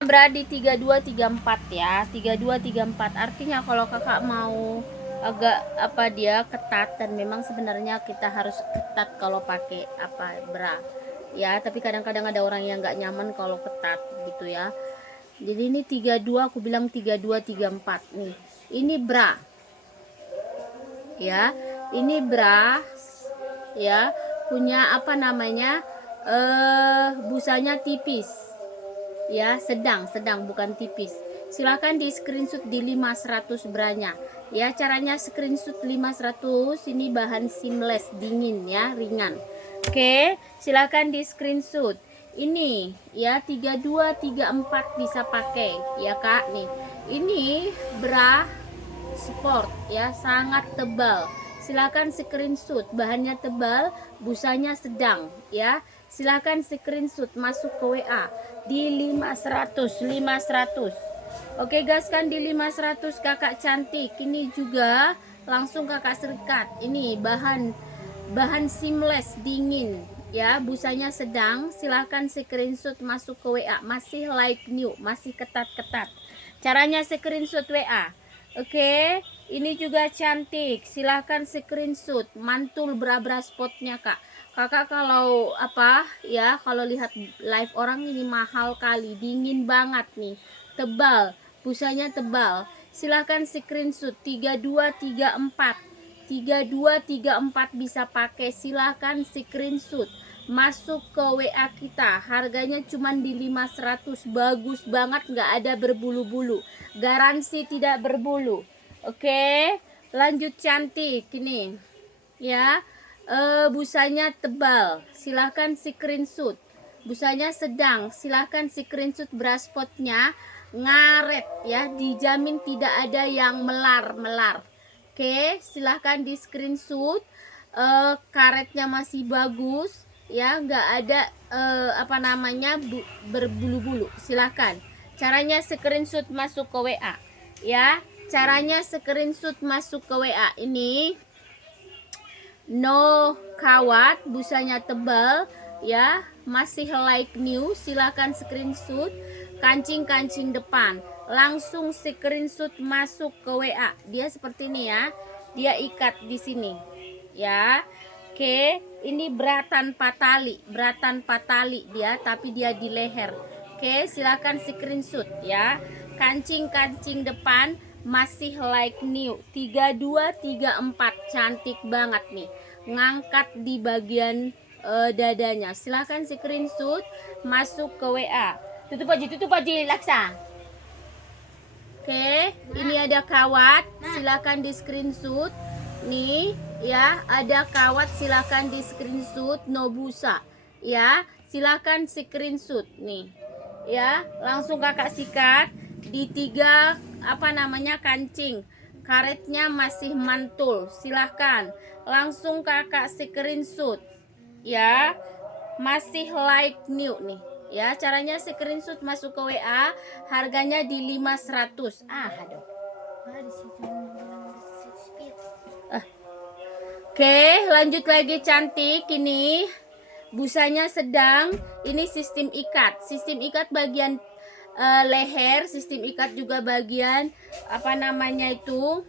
Berada di 3234 ya, 3234 artinya kalau kakak mau agak apa dia ketat, dan memang sebenarnya kita harus ketat kalau pakai apa bra ya, tapi kadang-kadang ada orang yang nggak nyaman kalau ketat gitu ya. Jadi ini 32, aku bilang 3234 nih, ini bra ya, ini bra ya, punya apa namanya busanya tipis ya, sedang bukan tipis. Silahkan di screenshot di 500 branya ya. Caranya screenshot 500, ini bahan seamless, dingin ya, ringan. Oke, silahkan di screenshot ini ya, 3234 bisa pakai ya kak nih. Ini bra sport ya, sangat tebal. Silakan screenshot, bahannya tebal, busanya sedang ya. Silakan screenshot, masuk ke WA di 500. Oke guys, kan di 500 kakak cantik. Ini juga langsung kakak serikat. Ini bahan seamless, dingin ya, busanya sedang. Silakan screenshot, masuk ke WA, masih like new, masih ketat-ketat. Caranya screenshot WA. Oke, ini juga cantik. Silahkan screenshot, mantul bra-bra spotnya kak. Kakak kalau apa ya, kalau lihat live orang ini mahal kali, dingin banget nih, tebal, busanya tebal. Silahkan screenshot 3234 bisa pakai. Silahkan screenshot, masuk ke WA kita. Harganya cuma di 500, bagus banget, nggak ada berbulu-bulu, garansi tidak berbulu. Oke, lanjut cantik ini ya. Busanya tebal, silahkan screenshot. Busanya sedang, silahkan screenshot. Bra spotnya ngaret ya, dijamin tidak ada yang melar. Oke, silahkan di screenshot. Karetnya masih bagus ya, nggak ada apa namanya berbulu-bulu. Silahkan. Caranya screenshot, masuk ke WA ya. Caranya screenshot, masuk ke WA. Ini no kawat, busanya tebal ya, masih like new. Silahkan screenshot, kancing depan, langsung screenshot, masuk ke WA. Dia seperti ini ya, dia ikat di sini ya. Oke, ini bra tanpa tali dia, tapi dia di leher. Oke, silahkan screenshot ya. Kancing depan masih like new, 3234, cantik banget nih, ngangkat di bagian dadanya. Silahkan screenshot, masuk ke WA. Tutup aja laksa. Oke, ini ada kawat, silahkan di screenshot nih ya, ada kawat, silahkan di screenshot, no busa ya. Silahkan screenshot nih ya, langsung kakak sikat di 3 apa namanya kancing, karetnya masih mantul. Silahkan langsung kakak screenshot ya, masih like new nih ya. Caranya screenshot, masuk ke WA, harganya di 500. Aduh. Oke, lanjut lagi cantik. Ini busanya sedang, ini sistem ikat bagian leher, sistem ikat juga bagian apa namanya itu,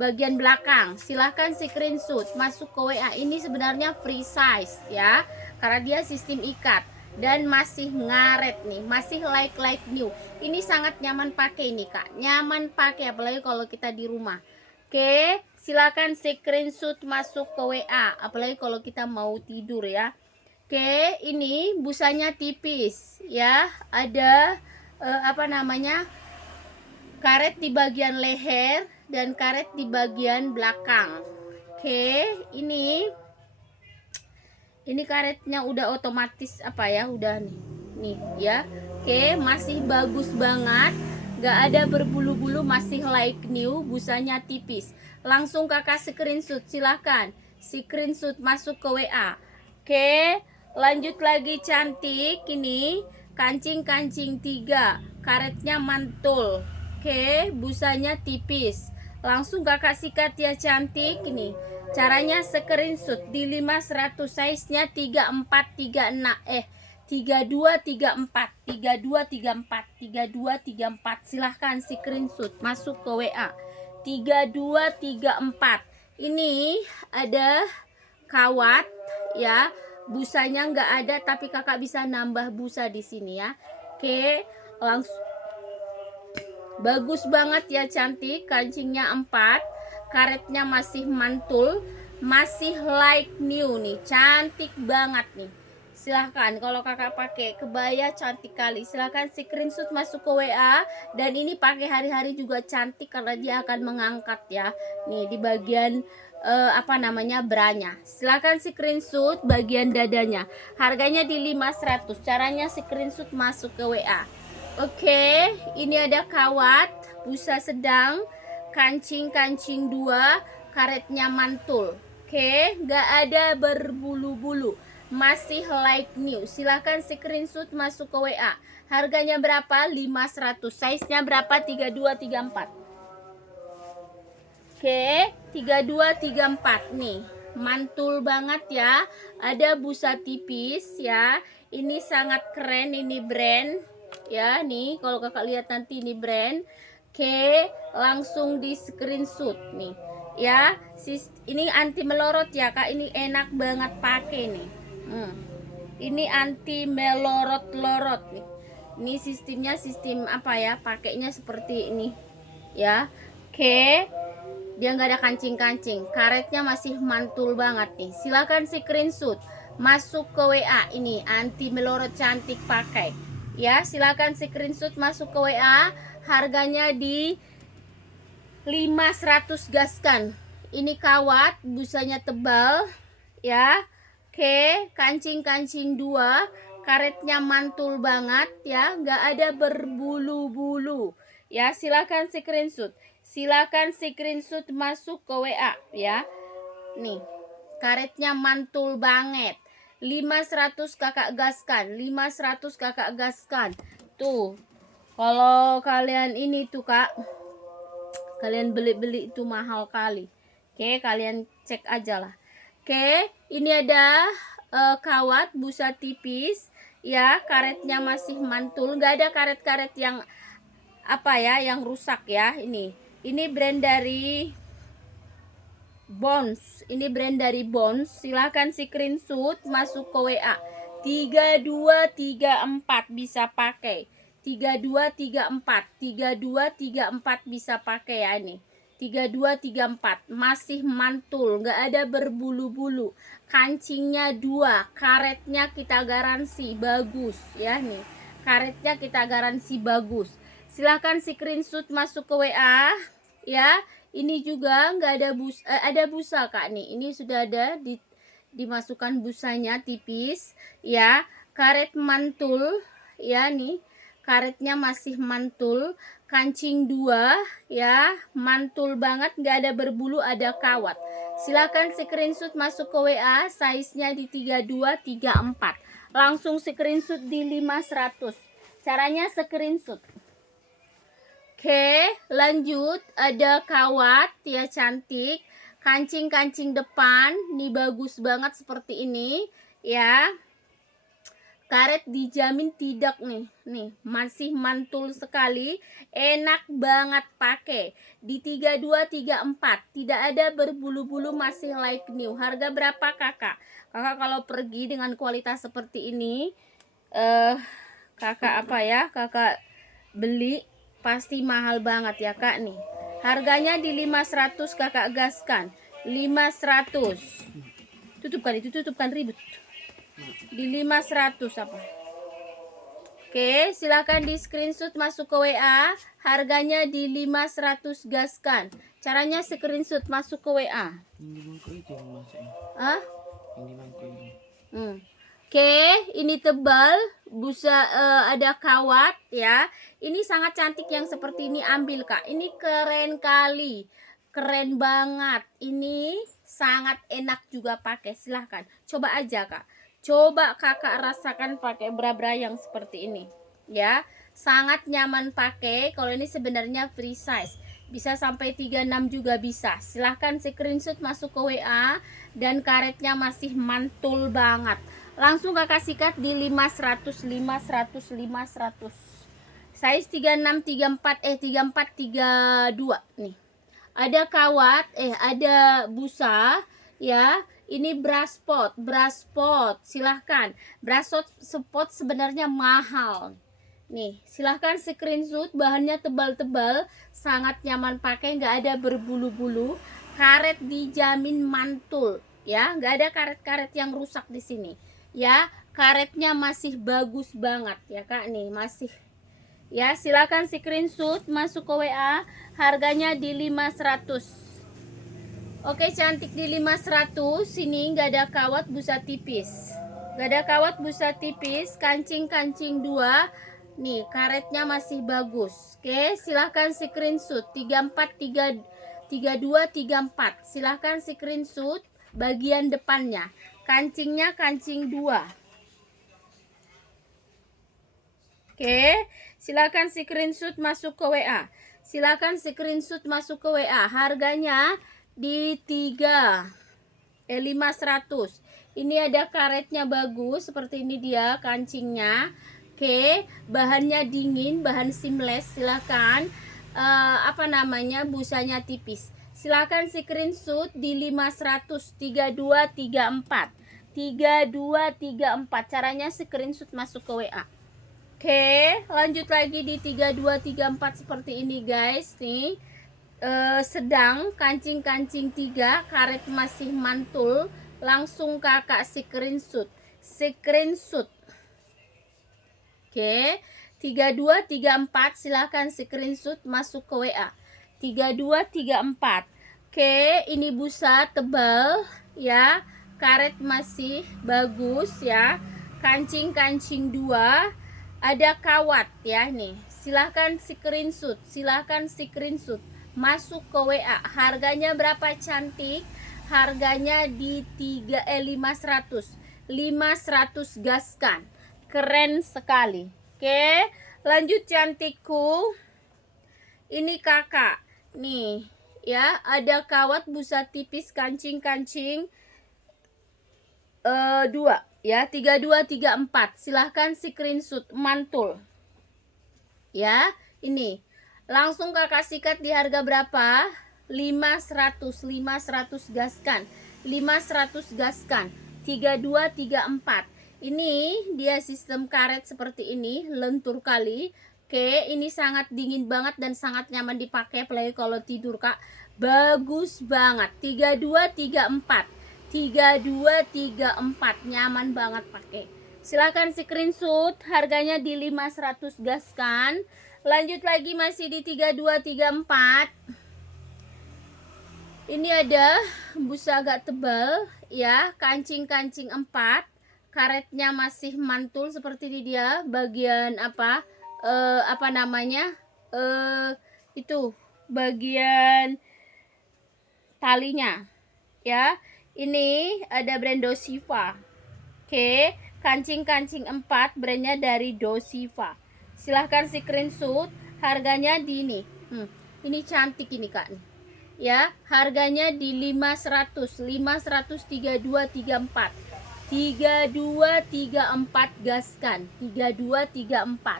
bagian belakang. Silahkan screenshot, masuk ke WA. Ini sebenarnya free size ya, karena dia sistem ikat dan masih ngaret nih, masih like new. Ini sangat nyaman pakai nih kak, nyaman pakai apalagi kalau kita di rumah. Oke, silakan screenshot, masuk ke WA, apalagi kalau kita mau tidur ya. Oke, ini busanya tipis ya, ada apa namanya, karet di bagian leher dan karet di bagian belakang. Oke, ini karetnya udah otomatis apa ya, udah nih ya. Oke, masih bagus banget, nggak ada berbulu-bulu, masih like new, busanya tipis. Langsung kakak screenshot, silahkan screenshot, masuk ke WA. Oke, lanjut lagi cantik. Ini kancing 3, karetnya mantul. Oke, busanya tipis, langsung kakak sikat ya cantik. Ini caranya screenshot di 500, size nya 34, 36 3234 3234 3234. Silahkan screenshot masuk ke WA 3234. Ini ada kawat ya, busanya nggak ada tapi kakak bisa nambah busa di sini ya. Oke, langsung bagus banget ya, cantik. Kancingnya 4, karetnya masih mantul, masih like new nih, cantik banget nih. Silahkan kalau kakak pakai kebaya cantik kali, silahkan screenshot masuk ke WA. Dan ini pakai hari-hari juga cantik karena dia akan mengangkat ya, nih di bagian apa namanya, branya. Silahkan screenshot bagian dadanya, harganya di 500. Caranya screenshot masuk ke WA. Oke, ini ada kawat, busa sedang, kancing-kancing 2, karetnya mantul. Oke, nggak ada berbulu-bulu, masih like new. Silahkan screenshot masuk ke WA. Harganya berapa? 500. Size-nya berapa? 3234. Oke, 3234 nih. Mantul banget ya. Ada busa tipis ya. Ini sangat keren, ini brand ya. Nih kalau kakak lihat nanti ini brand. Oke, langsung di screenshot nih ya. Ini anti melorot ya kak. Ini enak banget pakai nih. Ini anti melorot-lorot nih. Ini sistemnya sistem apa ya, pakainya seperti ini ya. Oke, dia nggak ada kancing-kancing, karetnya masih mantul banget nih. Silahkan screenshot masuk ke WA. Ini anti melorot, cantik pakai ya. Silahkan screenshot masuk ke WA. Harganya di 500, gaskan. Ini kawat, busanya tebal ya. Oke, kancing-kancing 2, karetnya mantul banget ya, nggak ada berbulu-bulu ya. Silakan screenshot, silakan screenshot masuk ke WA ya. Nih, karetnya mantul banget. 500 kakak gaskan, 500 kakak gaskan. Tuh, kalau kalian ini tuh kak, kalian beli-beli itu mahal kali. Oke, kalian cek aja lah. Oke, ini ada kawat busa tipis ya, karetnya masih mantul, nggak ada karet-karet yang apa ya, yang rusak ya. Ini brand dari Bones, ini brand dari Bones. Silahkan screenshot masuk ke WA 3234, bisa pakai 3234 3234 bisa pakai ya. Ini 3234 masih mantul, nggak ada berbulu-bulu, kancingnya 2, karetnya kita garansi bagus ya. Nih karetnya kita garansi bagus. Silahkan screenshot masuk ke WA ya. Ini juga nggak ada ada busa kak nih. Ini sudah ada dimasukkan busanya tipis ya. Karet mantul ya, nih karetnya masih mantul, kancing 2 ya, mantul banget, nggak ada berbulu, ada kawat. Silahkan screenshot masuk ke WA, size-nya di 3234. Langsung screenshot di 500. Caranya screenshot. Oke, lanjut. Ada kawat ya, cantik, kancing-kancing depan nih, bagus banget seperti ini ya. Karet dijamin tidak nih masih mantul sekali, enak banget pakai di 3234, tidak ada berbulu-bulu, masih like new. Harga berapa kakak? Kakak kalau pergi dengan kualitas seperti ini, kakak apa ya, kakak beli pasti mahal banget ya kak. Nih harganya di 500, kakak gaskan 500. Tutupkan ribut di 500 apa. Oke, silakan di screenshot masuk ke WA. Harganya di 500, gaskan. Caranya screenshot masuk ke WA. Oke, ini tebal, busa ada kawat ya. Ini sangat cantik yang seperti ini, ambil kak. Ini keren kali, keren banget. Ini sangat enak juga pakai. Silahkan coba aja kak. Coba kakak rasakan pakai bra-bra yang seperti ini ya. Sangat nyaman pakai. Kalau ini sebenarnya free size, bisa sampai 36 juga bisa. Silahkan screenshot masuk ke WA. Dan karetnya masih mantul banget, Langsung kakak sikat di 500 size 36 34 32 nih. Ada kawat, ada busa ya. Ini brush spot, silahkan. Brush spot sebenarnya mahal. Nih, silahkan screenshot, bahannya tebal-tebal, sangat nyaman pakai, nggak ada berbulu-bulu. Karet dijamin mantul, ya, nggak ada karet-karet yang rusak di sini, ya. Karetnya masih bagus banget, ya kak, nih masih. Ya, silahkan screenshot, masuk ke WA, harganya di 500. Oke, cantik di 500. Sini nggak ada kawat, busa tipis. Nggak ada kawat, busa tipis, kancing-kancing 2. Nih, karetnya masih bagus. Oke, silahkan screenshot 34 32 34. Silahkan screenshot bagian depannya. Kancingnya kancing 2. Oke, silahkan screenshot masuk ke WA. Silahkan screenshot masuk ke WA. Harganya di 500. Ini ada karetnya bagus, seperti ini dia kancingnya. Oke, bahannya dingin, bahan seamless. Silahkan busanya tipis. Silahkan screenshot di 500 3234. 3234. Caranya screenshot masuk ke WA. Oke, lanjut lagi di 3234 seperti ini guys nih. Sedang kancing-kancing 3, karet masih mantul. Langsung kakak screenshot. Oke, 3234 silahkan screenshot masuk ke WA. 3234. Oke, ini busa tebal ya, karet masih bagus ya, kancing-kancing 2, ada kawat ya nih. Silahkan screenshot, masuk ke WA. Harganya berapa cantik? Harganya di 500 gaskan. Keren sekali. Oke, lanjut cantikku. Ini kakak nih ya, ada kawat busa tipis kancing-kancing 2 ya, 3234. Silahkan screenshot mantul ya. Ini langsung kakak sikat di harga berapa? 500 gaskan. 500 gaskan. 3234. Ini dia sistem karet seperti ini, lentur kali. Oke, ini sangat dingin banget dan sangat nyaman dipakai, apalagi kalau tidur kak. Bagus banget. 3234. 3234, nyaman banget pakai. Silahkan screenshot, harganya di 500 gaskan. Lanjut lagi masih di 3234. Ini ada busa agak tebal ya, kancing-kancing 4. Karetnya masih mantul seperti ini dia. Bagian itu bagian talinya ya. Ini ada brand Dosiva. Oke, kancing-kancing 4, brandnya dari Dosiva. Silahkan screenshot, harganya di ini. Ini cantik ini kak nih. Ya, harganya di 500 3234. 3234 gaskan. 3234.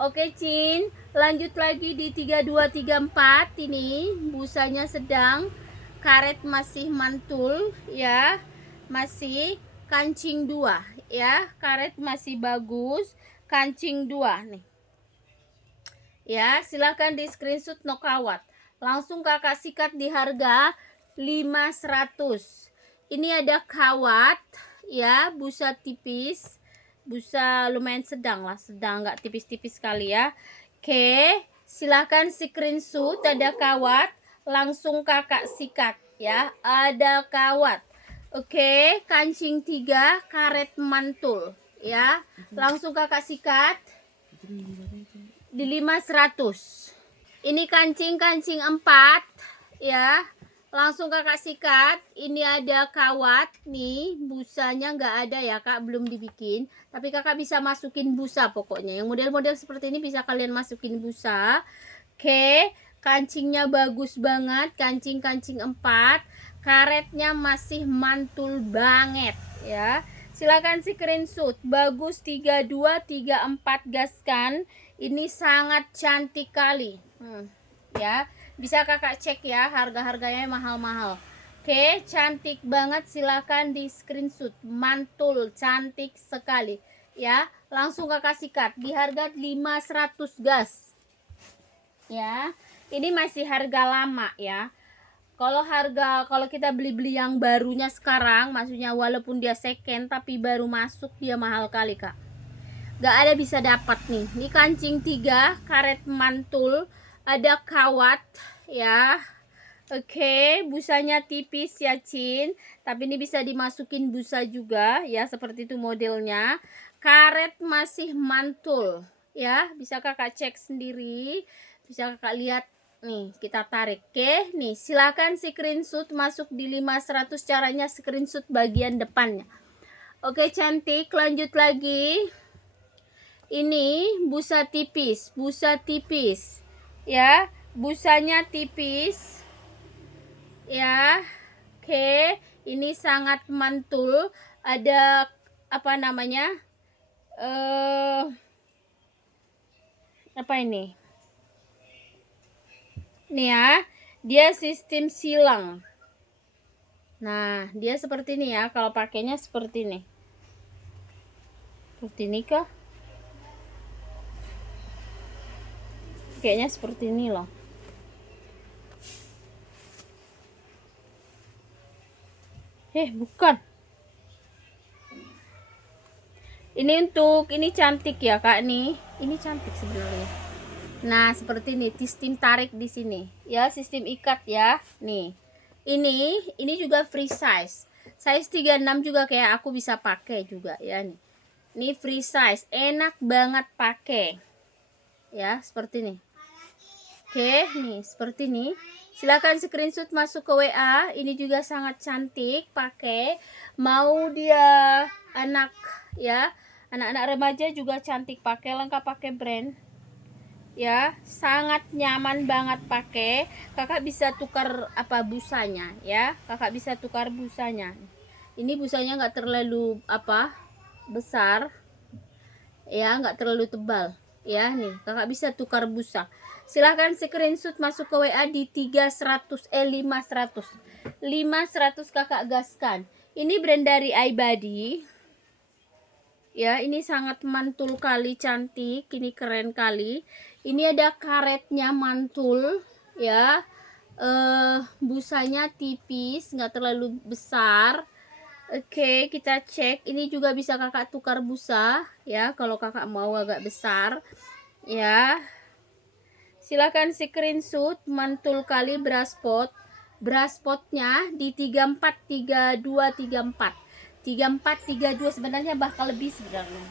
Oke, Cin. Lanjut lagi di 3234. Ini busanya sedang, karet masih mantul ya. Masih kancing 2 ya. Karet masih bagus, kancing 2 nih. Ya, silahkan di screenshot no kawat. Langsung kakak sikat di harga 500. Ini ada kawat ya, busa tipis, busa lumayan sedang lah, sedang nggak tipis-tipis sekali ya. Oke, silahkan screenshot, ada kawat, langsung kakak sikat ya, ada kawat. Oke, kancing 3, karet mantul ya, langsung kakak sikat di 500. Ini kancing-kancing 4 ya, langsung kakak sikat. Ini ada kawat nih, busanya nggak ada ya kak, belum dibikin, tapi kakak bisa masukin busa. Pokoknya yang model-model seperti ini bisa kalian masukin busa. Oke, kancingnya bagus banget, kancing-kancing 4, karetnya masih mantul banget ya. Silakan screenshot. Bagus 32 34 gaskan. Ini sangat cantik kali. Ya, bisa kakak cek ya, harga-harganya mahal-mahal. Oke, cantik banget, silakan di screenshot. Mantul, cantik sekali. Ya, langsung kakak sikat di harga 500 gas. Ya, ini masih harga lama ya. Kalau kita beli yang barunya sekarang, maksudnya walaupun dia second tapi baru masuk, dia mahal kali kak. Gak ada bisa dapat nih. Ini kancing 3, karet mantul, ada kawat ya. Oke, busanya tipis ya Cin, tapi ini bisa dimasukin busa juga ya, seperti itu modelnya. Karet masih mantul ya, bisa kakak cek sendiri, bisa kakak lihat nih, kita tarik. Oke, nih silakan screenshot, masuk di 500. Caranya screenshot bagian depannya. Oke, cantik. Lanjut lagi. Ini busa tipis ya, busanya tipis ya. Oke, ini sangat mantul, ada apa namanya, apa ini nih ya, dia sistem silang. Nah, dia seperti ini ya, kalau pakainya seperti ini. Seperti ini kah? Kayaknya seperti ini loh. Bukan. Ini ini cantik ya kak nih. Ini cantik sebenarnya. Nah, seperti ini, sistem tarik di sini. Ya, sistem ikat ya. Nih. Ini juga free size. Size 36 juga kayak aku bisa pakai juga ya nih. Ini free size, enak banget pakai. Ya, seperti ini. Oke, nih seperti ini. Silakan screenshot masuk ke WA. Ini juga sangat cantik pakai. Mau dia anak ya, anak-anak remaja juga cantik pakai, lengkap pakai brand. Ya, sangat nyaman banget pakai. Kakak bisa tukar apa busanya ya. Kakak bisa tukar busanya. Ini busanya nggak terlalu apa besar. Ya, nggak terlalu tebal. Ya, nih kakak bisa tukar busa. Silahkan screenshot masuk ke WA di 500 kakak gaskan. Ini brand dari iBody ya, ini sangat mantul kali, cantik, ini keren kali. Ini ada karetnya mantul ya, busanya tipis, nggak terlalu besar. Oke, kita cek. Ini juga bisa kakak tukar busa ya, kalau kakak mau agak besar ya. Silakan screenshot, mantul kali braspot. Braspotnya di 34 32 34 34 32, sebenarnya bakal lebih sebenarnya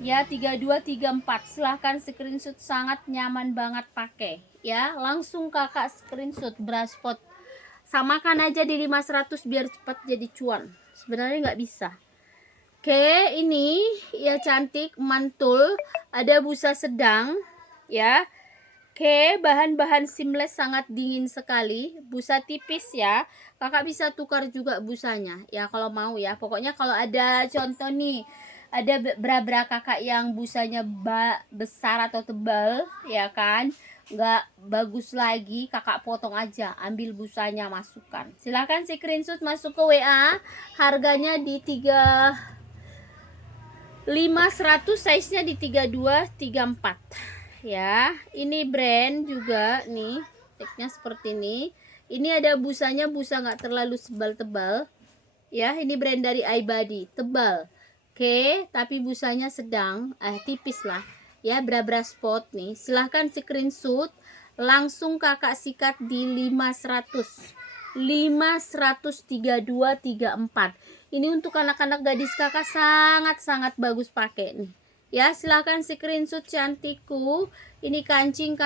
ya, 32 34. Silahkan screenshot, sangat nyaman banget pakai ya. Langsung kakak screenshot braspot, samakan aja di 500 biar cepat jadi cuan. Sebenarnya nggak bisa. Oke, ini ya cantik, mantul, ada busa sedang ya. Oke, bahan-bahan seamless, sangat dingin sekali. Busa tipis ya. Kakak bisa tukar juga busanya ya kalau mau ya. Pokoknya kalau ada contoh nih, ada bra-bra kakak yang busanya besar atau tebal ya kan, nggak bagus lagi, kakak potong aja, ambil busanya, masukkan. Silahkan screenshot masuk ke WA. Harganya di 500, size nya di 32 34 ya. Ini brand juga nih, tagnya seperti ini. Ini ada busanya, busa nggak terlalu tebal ya. Ini brand dari iBody, tebal. Oke, tapi busanya sedang, tipis lah ya, bra spot nih. Silahkan screenshot, langsung kakak sikat di 500 32 34. Ini untuk anak-anak gadis kakak sangat-sangat bagus pakai nih ya. Silahkan screenshot, cantikku. Ini kancing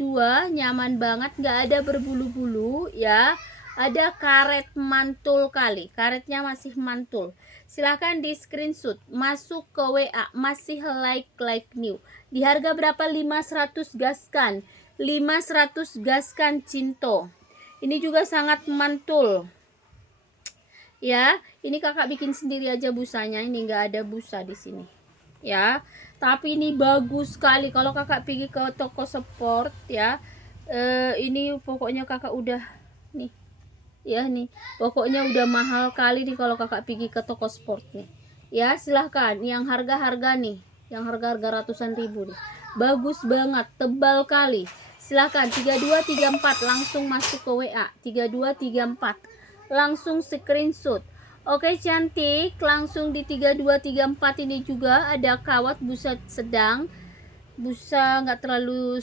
2, nyaman banget, nggak ada berbulu-bulu ya. Ada karet mantul kali, karetnya masih mantul. Silahkan di screenshot, masuk ke WA, masih like new. Di harga berapa? 500 gaskan. 500 gaskan Cinto. Ini juga sangat mantul Ya, ini kakak bikin sendiri aja busanya. Ini enggak ada busa di sini. Ya, tapi ini bagus sekali kalau kakak pergi ke toko sport ya. Ini pokoknya kakak udah nih ya, nih pokoknya udah mahal kali nih kalau kakak pergi ke toko sport nih ya. Silahkan yang harga-harga nih, yang harga-harga ratusan ribu nih, bagus banget, tebal kali. Silahkan 3234 langsung masuk ke WA 3234, langsung screenshot. Oke cantik, langsung di 3234 ini juga ada kawat busa sedang, busa nggak terlalu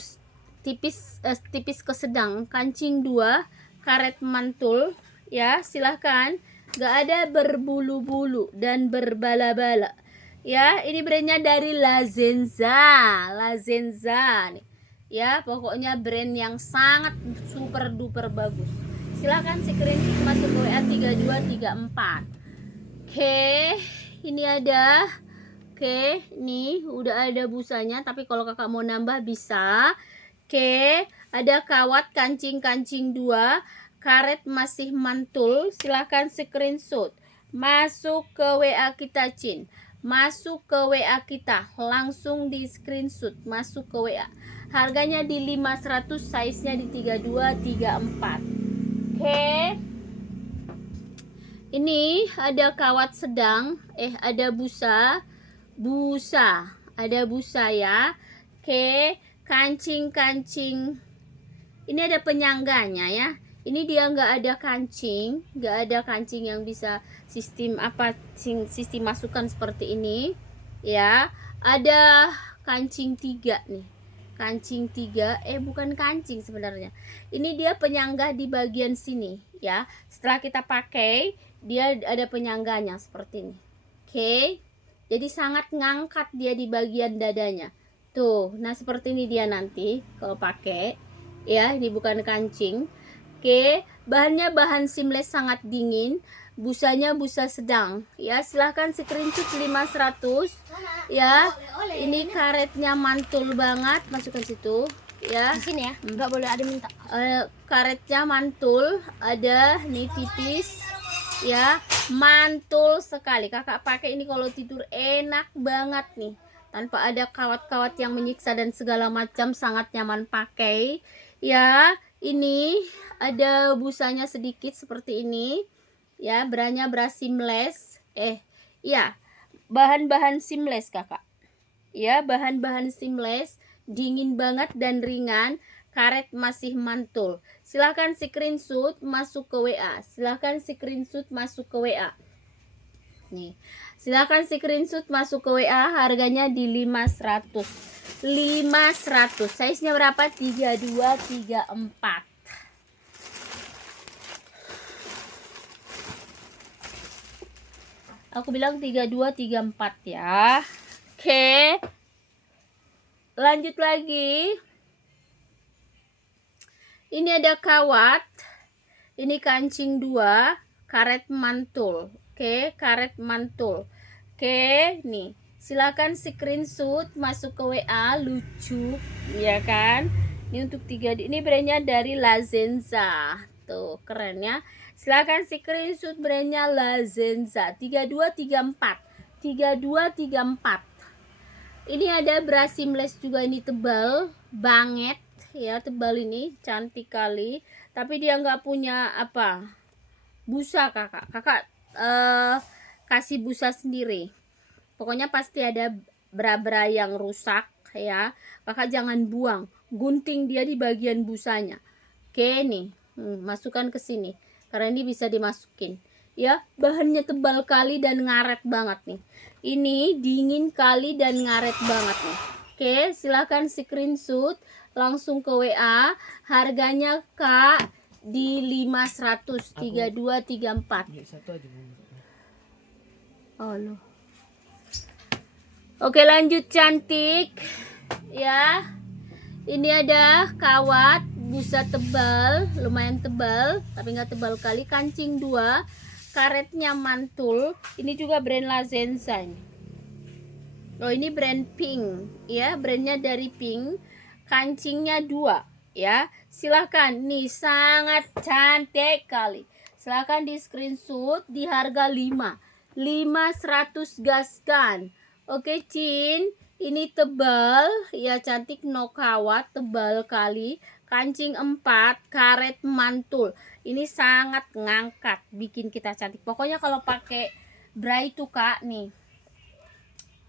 tipis, tipis ke sedang, kancing 2, karet mantul ya. Silahkan, nggak ada berbulu-bulu dan berbala-bala ya. Ini brandnya dari Lazenza, Lazenza nih ya. Pokoknya brand yang sangat super duper bagus. Silahkan screenshot masuk ke WA 3234. Oke, ini ada. Oke, nih udah ada busanya, tapi kalau kakak mau nambah bisa. Oke, ada kawat kancing-kancing 2, karet masih mantul. Silahkan screenshot masuk ke WA kita, Cin. Masuk ke WA kita, langsung di screenshot masuk ke WA. Harganya di 500, size nya di 3234. Oke, ini ada kawat sedang, ada busa, ada busa ya. Oke, kancing-kancing ini ada penyangganya ya. Ini dia nggak ada kancing, yang bisa sistem apa, sistem masukan seperti ini ya. Ada kancing 3 nih, kancing 3, bukan kancing sebenarnya, ini dia penyangga di bagian sini ya. Setelah kita pakai, dia ada penyangganya seperti ini. Oke, jadi sangat ngangkat dia di bagian dadanya tuh. Nah seperti ini dia nanti kalau pakai ya. Ini bukan kancing. Oke, bahannya bahan seamless, sangat dingin. Busanya busa sedang ya. Silahkan screenshot 500 ya. Ini karetnya mantul banget, masukkan situ ya. Di sini ya, nggak boleh ada minta. Karetnya mantul, ada nih tipis ya, mantul sekali. Kakak pakai ini kalau tidur enak banget nih, tanpa ada kawat-kawat yang menyiksa dan segala macam, sangat nyaman pakai ya. Ini ada busanya sedikit seperti ini ya, beranya beras seamless, ya bahan-bahan seamless kakak ya, bahan-bahan seamless, dingin banget dan ringan, karet masih mantul. Silahkan screenshot masuk ke WA, silahkan screenshot masuk ke WA nih. Silahkan screenshot masuk ke WA, harganya di 500. Size nya berapa? 3234. Aku bilang 3234 ya. Oke, lanjut lagi. Ini ada kawat, ini kancing 2, karet mantul. Oke, karet mantul. Oke, nih silakan screenshot masuk ke WA, lucu ya kan. Ini untuk 3D, ini brandnya dari Lazenza tuh, keren ya. Silakan screenshot brandnya Lazenza 3234. Ini ada beras seamless juga, ini tebal banget ya, tebal ini, cantik kali. Tapi dia nggak punya apa, busa kakak kasih busa sendiri. Pokoknya pasti ada bra-bra yang rusak ya, kakak jangan buang, gunting dia di bagian busanya. Oke nih, masukkan ke sini karena ini bisa dimasukin ya. Bahannya tebal kali dan ngaret banget nih, ini dingin kali dan ngaret banget nih. Oke, silahkan screenshot langsung ke WA, harganya kak di 500. 3234. Oh loh. Oke, lanjut cantik ya. Ini ada kawat busa tebal, lumayan tebal tapi nggak tebal kali, kancing 2, karetnya mantul. Ini juga brand Lazenza ini. Oh, ini brand Pink ya, brandnya dari Pink, kancingnya 2 ya. Silahkan, nih sangat cantik kali, Silahkan di screenshot di harga 5 100 gaskan. Oke Cin, ini tebal ya, cantik, no kawat, tebal kali, kancing 4, karet mantul. Ini sangat ngangkat, bikin kita cantik. Pokoknya kalau pakai bra itu Kak nih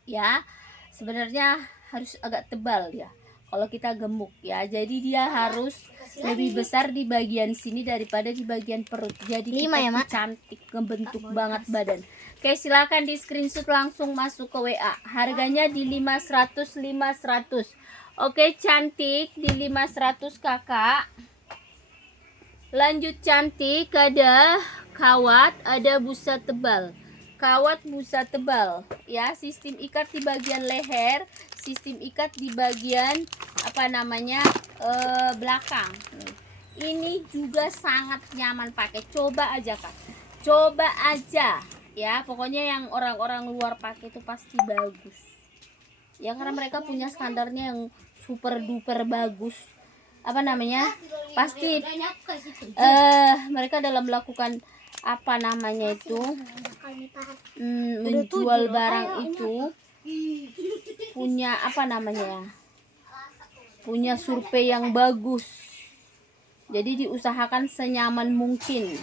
ya, sebenarnya harus agak tebal ya kalau kita gemuk ya, jadi dia harus lebih besar di bagian sini daripada di bagian perut, jadi kita ya, Mak? cantik, ngebentuk banget badan. Oke, silakan di screenshot langsung masuk ke WA, harganya di 500. Oke cantik, di 500 kakak. Lanjut cantik, ada kawat, ada busa tebal. Kawat busa tebal ya, sistem ikat di bagian leher, sistem ikat di bagian belakang. Ini juga sangat nyaman pakai, coba aja Kak, coba aja ya. Pokoknya yang orang-orang luar pakai itu pasti bagus ya, karena mereka punya standarnya yang super duper bagus. Pasti mereka dalam melakukan menjual barang itu punya punya survei yang bagus, jadi diusahakan senyaman mungkin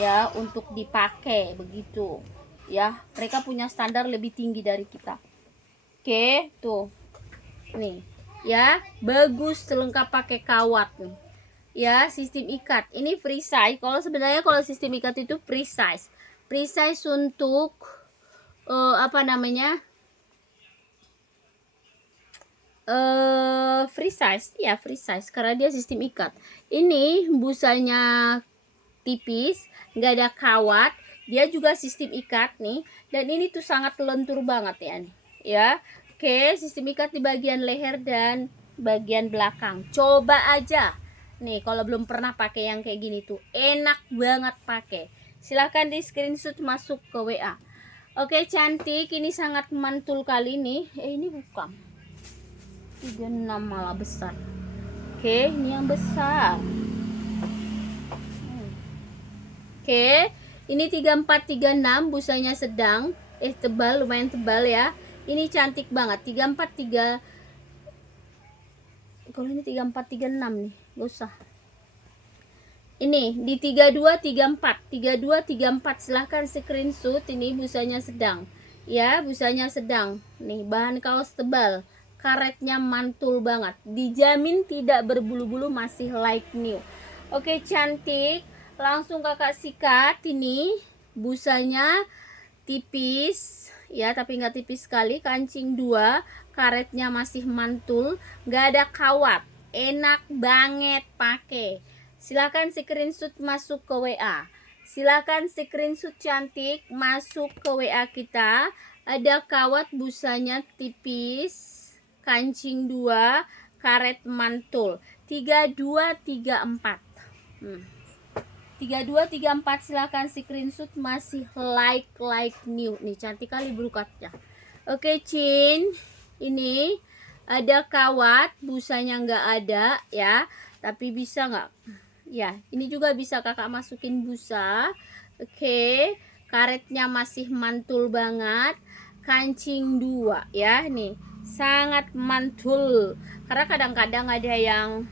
ya untuk dipakai begitu ya. Mereka punya standar lebih tinggi dari kita. Oke, tuh nih ya, bagus, lengkap pakai kawat nih ya. Sistem ikat ini free size. Sebenarnya kalau sistem ikat itu free size untuk free size ya, free size karena dia sistem ikat. Ini busanya tipis, nggak ada kawat, dia juga sistem ikat nih, dan ini tuh sangat lentur banget ya nih ya. Oke, sistem ikat di bagian leher dan bagian belakang. Coba aja nih, kalau belum pernah pakai yang kayak gini tuh enak banget pakai. Silahkan di screenshot masuk ke WA. Oke cantik, ini sangat mantul kali nih. Ini bukan 36 malah besar. Oke, ini yang besar. Oke, ini 3436, busanya sedang, tebal, lumayan tebal ya. Ini cantik banget, 343. Kalau ini 3436 nih, gak usah. Ini di 3234 silahkan screenshot. Ini busanya sedang ya, busanya sedang nih, bahan kaos tebal, karetnya mantul banget, dijamin tidak berbulu-bulu, masih like new. Oke cantik, langsung kakak sikat. Ini busanya tipis ya, tapi nggak tipis sekali, kancing 2, karetnya masih mantul, nggak ada kawat, enak banget pakai. Silakan screenshot masuk ke WA. Silakan screenshot cantik masuk ke WA kita. Ada kawat, busanya tipis, kancing 2, karet mantul. 3234. 3234 silahkan screenshot, masih like new nih, cantik kali brokatnya. Oke Cin, ini ada kawat, busanya nggak ada ya, tapi bisa nggak ya, ini juga bisa kakak masukin busa. Oke, karetnya masih mantul banget, kancing 2 ya, nih sangat mantul. Karena kadang-kadang ada yang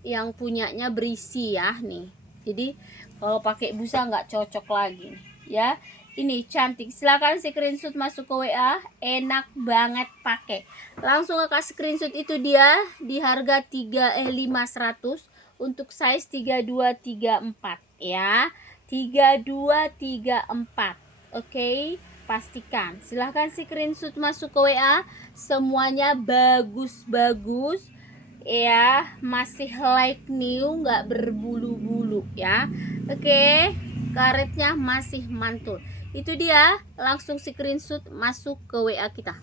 yang punyanya berisi ya nih, jadi kalau pakai busa nggak cocok lagi ya. Ini cantik, silakan screenshot masuk ke WA, enak banget pakai. Langsung kakak screenshot, itu dia di harga 500 untuk size 3234 ya, 3234. Oke, pastikan silahkan screenshot masuk ke WA, semuanya bagus-bagus ya, masih like new, nggak berbulu-bulu ya. Oke, karetnya masih mantul. Itu dia, langsung screenshot masuk ke WA kita.